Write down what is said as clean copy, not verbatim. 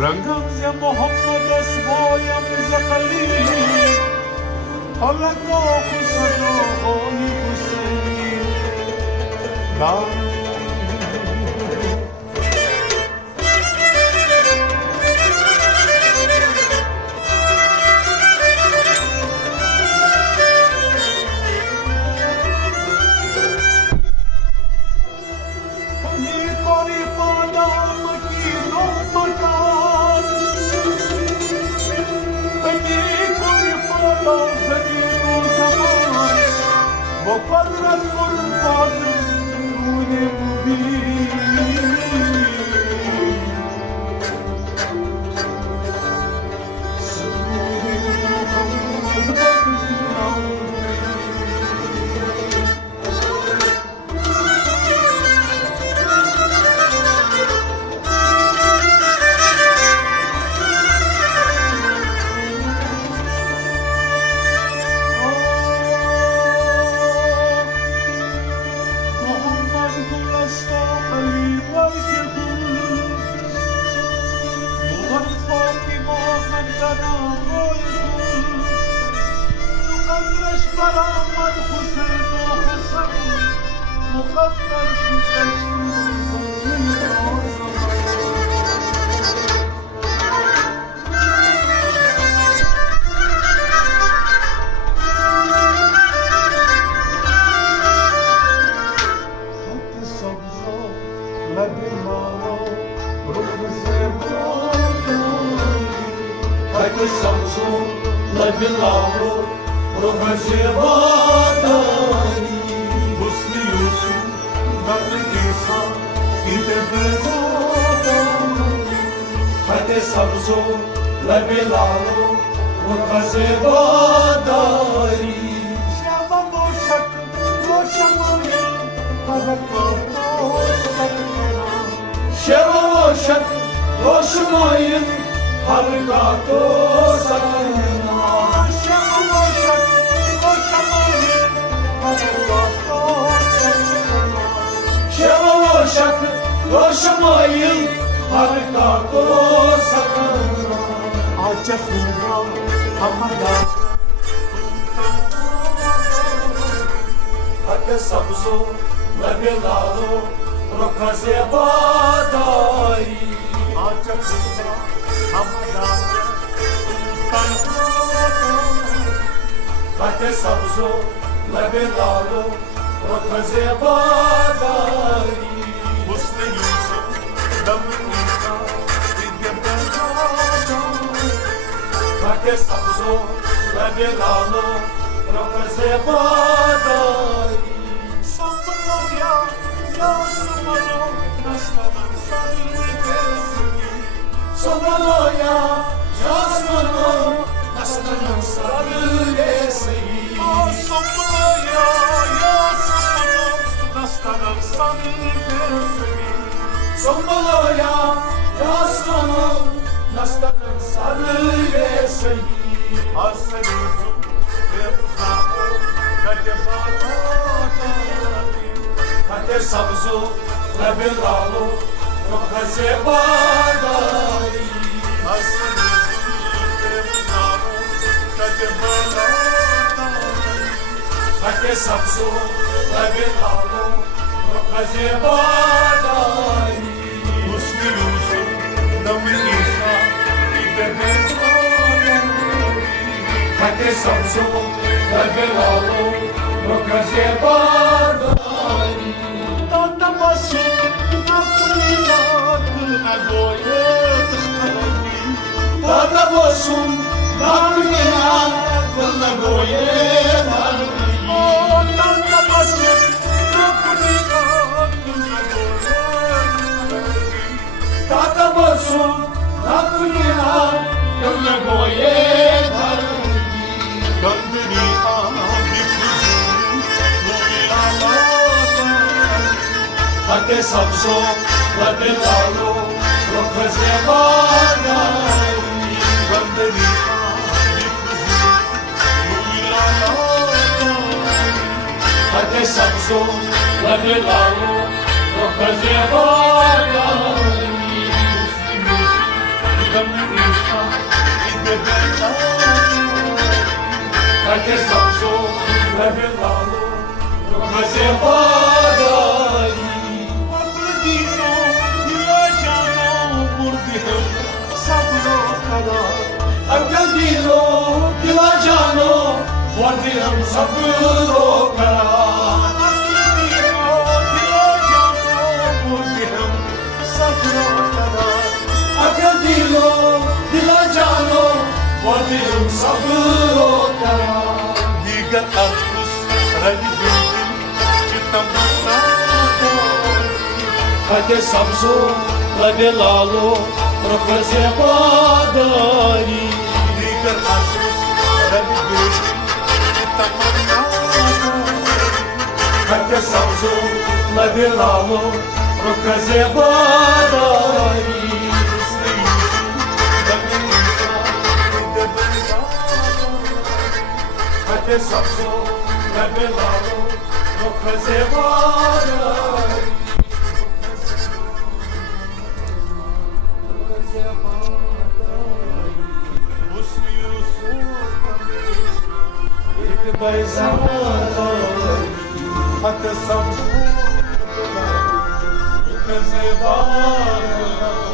رنگم ز محمد اسمایم ز خلیل حالا گاه و صداهای حسینی وقدرت قربان روی مبین برآمد حسین و حسن مقدر شد روح زیباداری حسن یوسف بر عیسی دیده بزاداری خط سبز و لب لال روح زیباداری شما باشد با شمایل حرکات و سکنان شما باشد با شمایل حرکات و سکنان شمایل حرکات و سکنان آج خوبا همدان خط سبز و لب لال و رخ زیباداری آج خوبا همدان خط سبز و لب لال و رخ زیباداری حسن یوسف دم عیسی دیده بزاداری خط سبز و لب لال و رخ زیباداری سنبویا یا سنبولو نستانم سر بسیاری سنبویا یا سنبولو نستانم سر بسیاری سنبویا یا سنبولو نستانم سر بسیاری سنبویا یا سنبولو نستانم سر بسیاری حسن یوسف بزرگ خط سبز و لب لال و رخ زیباداری حسن یوسف خط سبز و لب لال و رخ زیباداری حسن یوسف دم عیسی دیده بزاداری خط سبز و لب لال و رخ زیباداری دادا باشی نکنیات نگوید خلقی دادا باشون نکنیات نگوید خلقی دادا باشی نکنیات نگوید خلقی دادا باشون نکنیات نگوید خلقی گندنی آبی خط سبز و لب لال و رخ زیباداری گندنی آبی روی خط سبز و لب لال و رخ زیباداری बादारी दीनो दिला जानो मुर्दिहम सबरो करा अकल दिलो दिला जानो वर्दी हम सब लोग करा दीनो दिला जानो मुर्दिहम सबरो करा अकल दिलो दिला जानो वर्दी हम सब लोग करा Diga akus radi bildin citamana Hake sabzo labelalo Prokaze badari Diga akus radi bildin citamana Hake sabzo labelalo Prokaze badari Hake sabzo labelalo Prokaze badari एक बैसारी Hake sabzo labelalo Prokaze badari